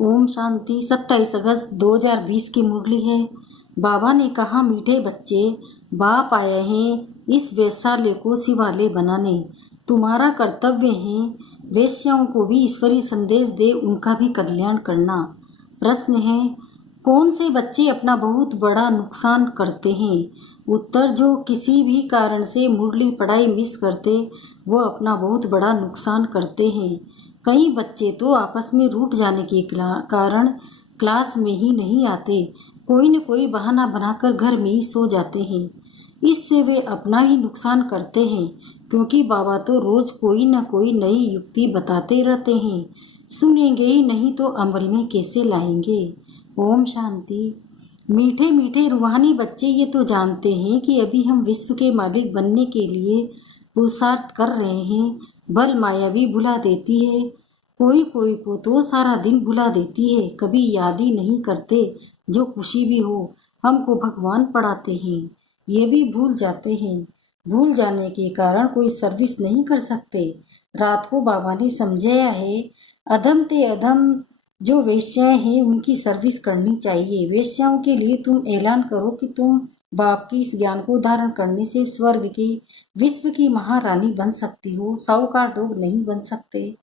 ओम शांति। 27 अगस्त 2020 की मुरली है। बाबा ने कहा, मीठे बच्चे, बाप आए हैं इस वैश्यालय को शिवालय बनाने। तुम्हारा कर्तव्य है वेश्याओं को भी ईश्वरीय संदेश दे, उनका भी कल्याण करना। प्रश्न है, कौन से बच्चे अपना बहुत बड़ा नुकसान करते हैं? उत्तर, जो किसी भी कारण से मुरली पढ़ाई मिस करते वो अपना बहुत बड़ा नुकसान करते हैं। कई बच्चे तो आपस में रूठ जाने के कारण क्लास में ही नहीं आते, कोई न कोई बहाना बनाकर घर में ही सो जाते हैं। इससे वे अपना ही नुकसान करते हैं, क्योंकि बाबा तो रोज कोई न कोई नई युक्ति बताते रहते हैं। सुनेंगे ही नहीं तो अमल में कैसे लाएंगे? ओम शांति। मीठे मीठे रूहानी बच्चे ये तो जानते हैं कि अभी हम विश्व के मालिक बनने के लिए पुरुषार्थ कर रहे हैं। बल माया भी भुला देती है, कोई कोई को तो सारा दिन भुला देती है, कभी याद ही नहीं करते। जो खुशी भी हो हमको भगवान पढ़ाते हैं, ये भी भूल जाते हैं। भूल जाने के कारण कोई सर्विस नहीं कर सकते। रात को बाबा ने समझाया है, अधम ते अधम जो वेश्याएं हैं उनकी सर्विस करनी चाहिए। वेश्याओं के लिए तुम ऐलान करो कि तुम बाप की इस ज्ञान को धारण करने से स्वर्ग की विश्व की महारानी बन सकती हो, साहूकार लोग नहीं बन सकते।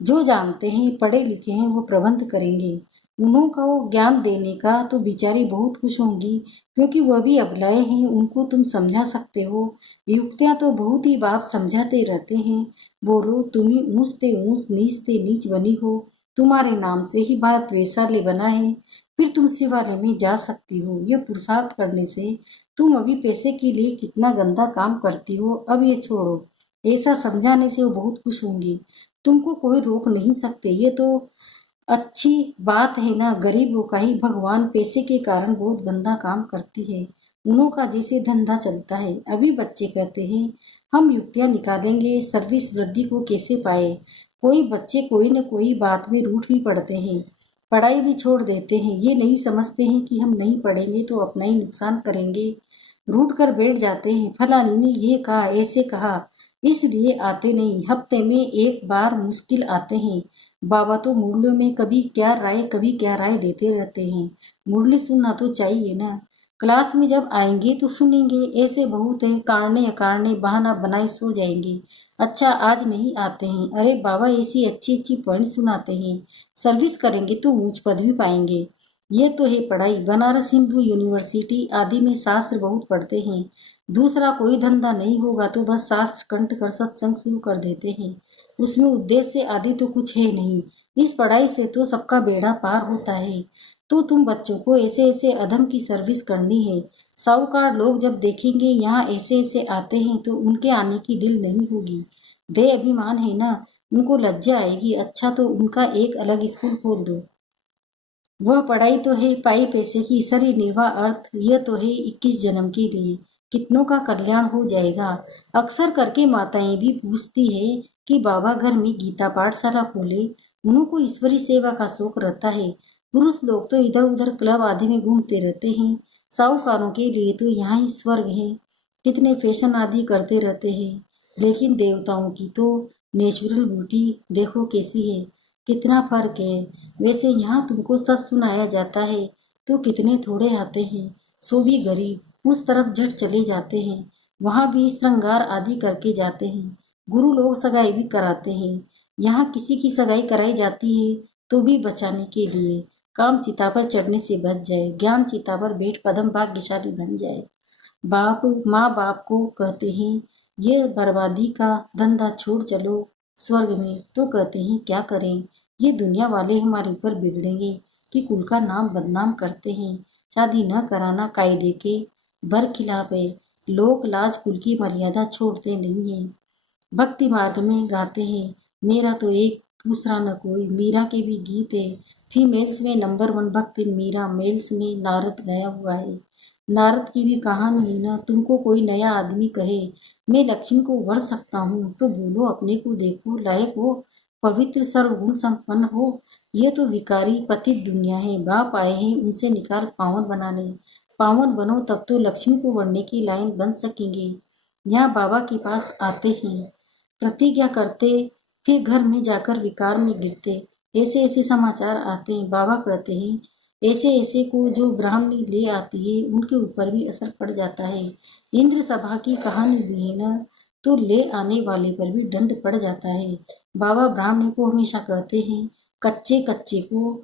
जो जानते हैं पढ़े लिखे हैं वो प्रबंध करेंगे। उन्हों को ज्ञान देने का तो बेचारी बहुत खुश होंगी, क्योंकि वह भी अबलाए हैं, उनको तुम समझा सकते हो। युक्तियां तो बहुत ही बाप समझाते रहते हैं। बोलो, तुम ही ऊंच ते ऊंच नीच ते नीच बनी हो। तुम्हारे नाम से ही भारत वैशाल्य बना है, फिर तुम शिवालय में जा सकती हो। यह पुरुषार्थ करने से तुम अभी पैसे के लिए कितना गंदा काम करती हो, अब ये छोड़ो। ऐसा समझाने से वो बहुत खुश होंगी। तुमको कोई रोक नहीं सकते। ये तो अच्छी बात है ना, गरीबों का ही भगवान पैसे के कारण बहुत गंदा काम करती है। उन्हों का जैसे धंधा चलता है। अभी बच्चे कहते हैं हम युक्तियां निकालेंगे सर्विस वृद्धि को कैसे पाए। कोई बच्चे कोई न कोई बात में रूठ भी पड़ते हैं, पढ़ाई भी छोड़ देते हैं। ये नहीं समझते हैं कि हम नहीं पढ़ेंगे तो अपना ही नुकसान करेंगे। रूठ कर बैठ जाते हैं, फलानी ने ये कहा, ऐसे कहा, इसलिए आते नहीं। हफ्ते में एक बार मुश्किल आते हैं। बाबा तो मुरलियों में कभी क्या राय देते रहते हैं। मुरली सुनना तो चाहिए ना। क्लास में जब आएंगे तो सुनेंगे। ऐसे बहुत है, कारणे अकारणे बहाना बनाए सो जाएंगे। अच्छा, आज नहीं आते हैं, अरे बाबा ऐसी अच्छी अच्छी पॉइंट सुनाते हैं। सर्विस करेंगे तो ऊंच पद भी पाएंगे। ये तो है पढ़ाई। बनारस हिंदू यूनिवर्सिटी आदि में शास्त्र बहुत पढ़ते हैं। दूसरा कोई धंधा नहीं होगा तो बस शास्त्र कंठ कर सत्संग शुरू कर देते हैं। उसमें उद्देश्य आदि तो कुछ है नहीं। इस पढ़ाई से तो सबका बेड़ा पार होता है। तो तुम बच्चों को ऐसे ऐसे अधम की सर्विस करनी है। साहूकार लोग जब देखेंगे यहाँ ऐसे ऐसे आते हैं तो उनके आने की दिल नहीं होगी। दे अभिमान है ना, उनको लज्जा आएगी। अच्छा, तो उनका एक अलग स्कूल खोल दो। वह पढ़ाई तो है पाई पैसे की, शरीर निर्वाह अर्थ यह तो है 21 जन्म के लिए। कितनों का कल्याण हो जाएगा। अक्सर करके माताएं भी पूछती है कि बाबा घर में गीता पाठशाला खोले। उनको ईश्वरी सेवा का शौक रहता है। पुरुष लोग तो इधर उधर क्लब आदि में घूमते रहते हैं। साहूकारों के लिए तो यहाँ ही स्वर्ग है। कितने फैशन आदि करते रहते हैं, लेकिन देवताओं की तो नेचुरल ब्यूटी देखो कैसी है। कितना फर्क है। वैसे यहाँ तुमको सच सुनाया जाता है तो कितने थोड़े आते हैं, सो भी गरीब उस तरफ झट चले जाते हैं। वहाँ भी श्रृंगार आदि करके जाते हैं। गुरु लोग सगाई भी कराते हैं। यहाँ किसी की सगाई कराई जाती है तो भी बचाने के लिए। काम चिता पर चढ़ने से बच जाए, ज्ञान चिता पर बैठ पदम भाग्यशाली बन जाए। बाप माँ बाप को कहते हैं ये बर्बादी का धंधा छोड़ चलो स्वर्ग में, तो कहते हैं क्या करें, ये दुनिया वाले हमारे ऊपर बिगड़ेंगे कि कुल का नाम बदनाम करते हैं। शादी न कराना कायदे के बरखिलाफ है। लोक लाज कुल की मर्यादा छोड़ते नहीं हैं। भक्ति मार्ग में गाते हैं, मेरा तो एक दूसरा न कोई। मीरा के भी गीत है। फीमेल्स में नंबर 1 भक्त मीरा, मेल्स में नारद गया हुआ है। नारद की भी कहानी है ना। तुमको कोई नया आदमी कहे मैं लक्ष्मी को वर सकता हूँ तो बोलो अपने को देखो, लायक हो, पवित्र सर्वगुण संपन्न हो। ये तो विकारी पतित दुनिया है। बाप आए हैं उनसे निकाल पावन बनाने। पावन बनो तब तो लक्ष्मी को वरने की लाइन बन सकेंगे। यहाँ बाबा के पास आते हैं, प्रतिज्ञा करते, फिर घर में जाकर विकार में गिरते। ऐसे ऐसे समाचार आते हैं। बाबा कहते हैं ऐसे ऐसे को जो ब्राह्मणी ले आती है उनके ऊपर भी असर पड़ जाता है। इंद्र सभा की कहानी भी है ना, तो ले आने वाले पर भी दंड पड़ जाता है। बाबा ब्राह्मणी को हमेशा कहते हैं कच्चे कच्चे को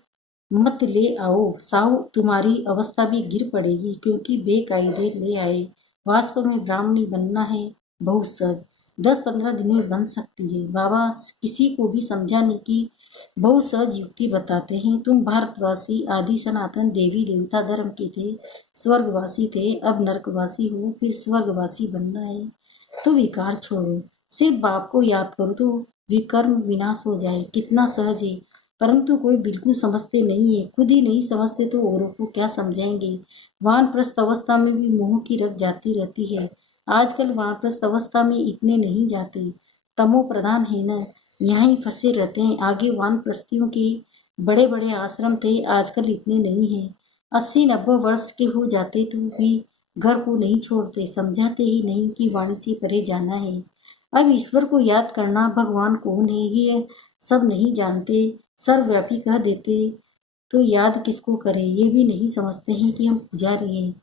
मत ले आओ, साव तुम्हारी अवस्था भी गिर पड़ेगी क्योंकि बेकायदे ले आए। वास्तव में ब्राह्मणी बनना है बहुत सहज, 10-15 दिन में बन सकती है। बाबा किसी को भी समझाने की बहुत सहज युक्ति बताते हैं। तुम भारतवासी आदि सनातन देवी देवता धर्म के थे, स्वर्गवासी थे, अब नरकवासी हो, फिर स्वर्गवासी बनना है तो विकार छोड़ो, सिर्फ बाप को याद करो तो विकर्म विनाश हो जाए। कितना सहज है, परंतु कोई बिल्कुल समझते नहीं है। खुद ही नहीं समझते तो औरों को क्या समझाएंगे। वानप्रस्थ अवस्था में भी मोह की रट जाती रहती है। आजकल वानप्रस्थ अवस्था में इतने नहीं जाते, तमो प्रधान है न, यहाँ ही फंसे रहते हैं। आगे वानप्रस्थियों के बड़े बड़े आश्रम थे, आजकल इतने नहीं हैं। 80-90 वर्ष के हो जाते तो भी घर को नहीं छोड़ते, समझाते ही नहीं कि वाणी से परे जाना है। अब ईश्वर को याद करना, भगवान कौन है ये सब नहीं जानते, सर्वव्यापी कह देते तो याद किसको करें ये भी नहीं समझते हैं कि हम पुजारी हैं।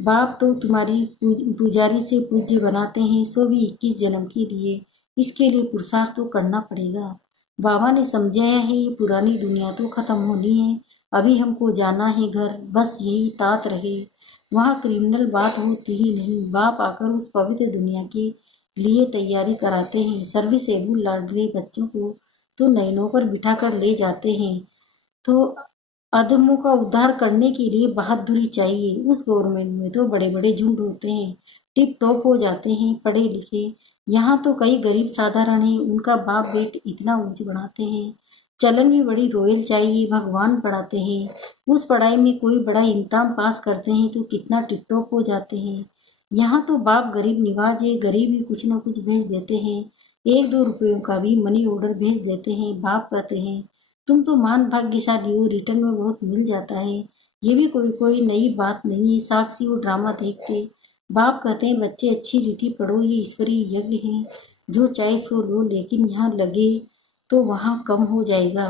बाप तो तुम्हारी पुजारी से पूज्य बनाते हैं, सो भी 21 जन्म के लिए। इसके लिए पुरुषार्थ तो करना पड़ेगा। बाबा ने समझाया है ये पुरानी दुनिया तो खत्म होनी है, अभी हमको जाना है घर, बस यही तात रहे। वहाँ क्रिमिनल बात होती ही नहीं। बाप आकर उस पवित्र दुनिया के लिए तैयारी कराते हैं। सर्विसेबल लाडले बच्चों को तो नैनों पर बिठाकर ले जाते हैं। तो अधमों का उद्धार करने के लिए बहादुरी चाहिए। उस गवर्नमेंट में तो बड़े बड़े झुंड होते हैं, टिप टॉप हो जाते हैं पढ़े लिखे। यहाँ तो कई गरीब साधारण हैं, उनका बाप बेट इतना ऊंच बढ़ाते हैं। चलन भी बड़ी रॉयल चाहिए, भगवान पढ़ाते हैं। उस पढ़ाई में कोई बड़ा इम्तिहान पास करते हैं तो कितना टिप टॉप हो जाते हैं। यहाँ तो बाप गरीब निवाज है, गरीब ही कुछ न कुछ भेज देते हैं। 1-2 रुपयों का भी मनी ऑर्डर भेज देते हैं। बाप कहते हैं तुम तो मान भाग्यशाली हो, रिटर्न में बहुत मिल जाता है। ये भी कोई कोई नई बात नहीं है, साक्षी वो ड्रामा देखते। बाप कहते हैं बच्चे अच्छी रीति पढ़ो, ये ईश्वरीय यज्ञ है, जो चाहे सो लो, लेकिन यहाँ लगे तो वहाँ कम हो जाएगा।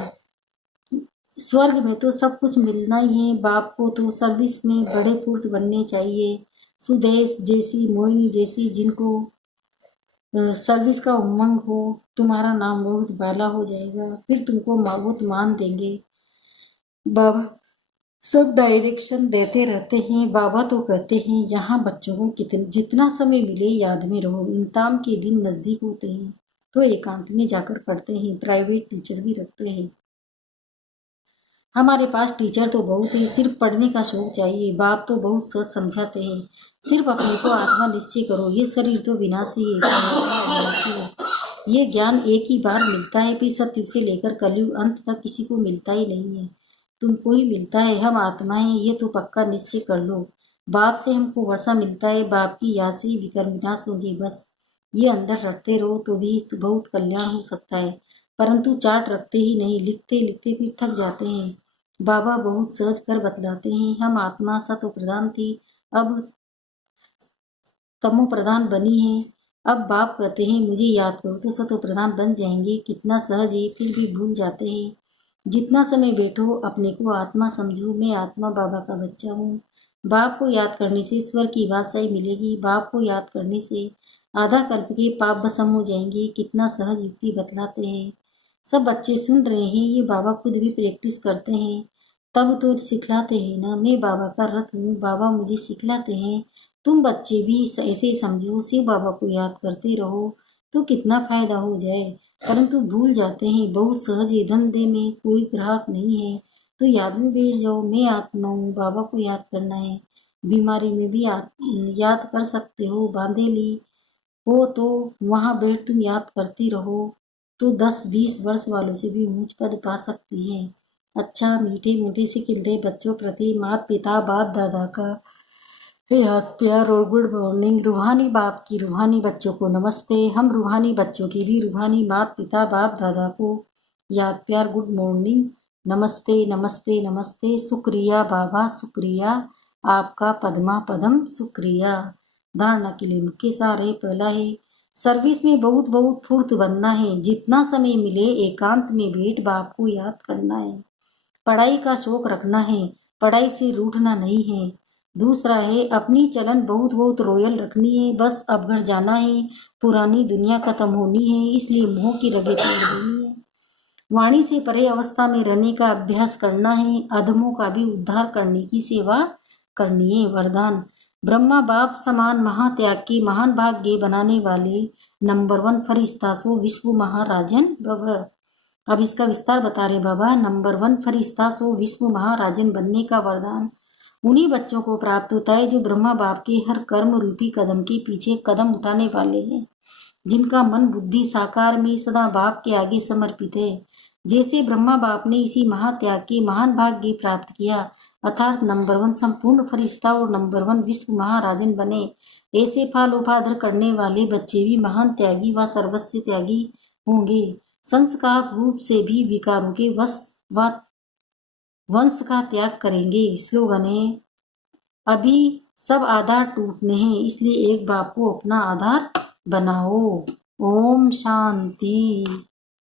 स्वर्ग में तो सब कुछ मिलना ही है। बाप को तो सर्विस में बड़े फुर्त बनने चाहिए। सुदेश जैसी, मोहिनी जैसी, जिनको सर्विस का उमंग हो, तुम्हारा नाम बहुत बाला हो जाएगा, फिर तुमको बहुत मान देंगे। बाबा सब डायरेक्शन देते रहते हैं। बाबा तो कहते हैं यहाँ बच्चों को जितना समय मिले याद में रहो। इम्तिहान के दिन नज़दीक होते हैं तो एकांत में जाकर पढ़ते हैं। प्राइवेट टीचर भी रखते हैं। हमारे पास टीचर तो बहुत है, सिर्फ पढ़ने का शौक चाहिए। बाप तो बहुत सच समझाते हैं, सिर्फ अपने को आत्मा निश्चय करो, ये शरीर तो विनाशी है। ये ज्ञान एक ही बार मिलता है, फिर सत्युग से लेकर कलयुग अंत तक किसी को मिलता ही नहीं है। तुमको ही मिलता है। हम आत्माएं, ये तो पक्का निश्चय कर लो। बाप से हमको वर्षा मिलता है, बाप की याद से विकर्म विनाश होंगे। बस ये अंदर रखते रहो तो भी तो बहुत कल्याण हो सकता है। परंतु चार्ट रखते ही नहीं, लिखते लिखते फिर थक जाते हैं। बाबा बहुत सहज कर बतलाते हैं हम आत्मा सतो प्रधान थी, अब तमो प्रधान बनी है। अब बाप कहते हैं मुझे याद करो तो सतो प्रधान बन जाएंगे। कितना सहज है, फिर भी भूल जाते हैं। जितना समय बैठो अपने को आत्मा समझो, मैं आत्मा बाबा का बच्चा हूँ। बाप को याद करने से ईश्वर की बादशाही मिलेगी। बाप को याद करने से आधा कल्प के पाप भस्म हो जाएंगे। कितना सहज युक्ति बतलाते हैं। सब बच्चे सुन रहे हैं, ये बाबा खुद भी प्रैक्टिस करते हैं तब तो सिखलाते हैं ना। मैं बाबा का रथ हूँ, बाबा मुझे सिखलाते हैं। तुम बच्चे भी ऐसे समझो, शिव बाबा को याद करते रहो तो कितना फायदा हो जाए। परंतु भूल जाते हैं, बहुत सहज है। धंधे में कोई ग्राहक नहीं है तो याद में बैठ जाओ, मैं आत्मा हूँ, बाबा को याद करना है। बीमारी में भी याद कर सकते हो। बांधे ली हो तो वहाँ बैठ तुम याद करती रहो तो 10-20 वर्ष वालों से भी ऊंच पद पा सकती है। अच्छा, मीठे मीठे से खिलते बच्चों प्रति माता पिता बाप दादा का याद प्यार और गुड मॉर्निंग। रूहानी बाप की रूहानी बच्चों को नमस्ते। हम रूहानी बच्चों की भी रूहानी माता पिता बाप दादा को याद प्यार गुड मॉर्निंग। नमस्ते नमस्ते नमस्ते। शुक्रिया बाबा, शुक्रिया आपका पद्मा पदम, शुक्रिया। धारणा के लिए मुख्य सार है। पहला है सर्विस में बहुत बहुत फुर्त बनना है। जितना समय मिले एकांत में बैठ बाप को याद करना है। पढ़ाई का शौक रखना है, पढ़ाई से रूठना नहीं है। दूसरा है अपनी चलन बहुत बहुत रॉयल रखनी है। बस अब घर जाना है, पुरानी दुनिया खत्म होनी है, इसलिए मोह की रगें तोड़ देनी है। वाणी से परे अवस्था में रहने का अभ्यास करना है। अधमों का भी उद्धार करने की सेवा करनी है। वरदान, ब्रह्मा बाप समान महात्याग के महान भाग्य बनाने वाले नंबर 1 फरिश्ता सो विश्व महाराजन भव। अब इसका विस्तार बता रहे बाबा। नंबर 1 फरिश्ता सो विश्व महाराजन बनने का वरदान उन्हीं बच्चों को प्राप्त होता है जो ब्रह्मा बाप के हर कर्म रूपी कदम के पीछे कदम उठाने वाले हैं, जिनका मन बुद्धि साकार में सदा बाप के आगे समर्पित है। जैसे ब्रह्मा बाप ने इसी महात्याग के महान भाग्य प्राप्त किया, अर्थात नंबर 1 संपूर्ण फरिश्ता और नंबर 1 विश्व महाराजन बने, ऐसे फालोफादर करने वाले बच्चे भी महान त्यागी व सर्वस्व त्यागी होंगे। संस्कार रूप से भी विकारों के वंश का त्याग करेंगे। स्लोगन है, अभी सब आधार टूटने हैं, इसलिए एक बाप को अपना आधार बनाओ। ओम शांति।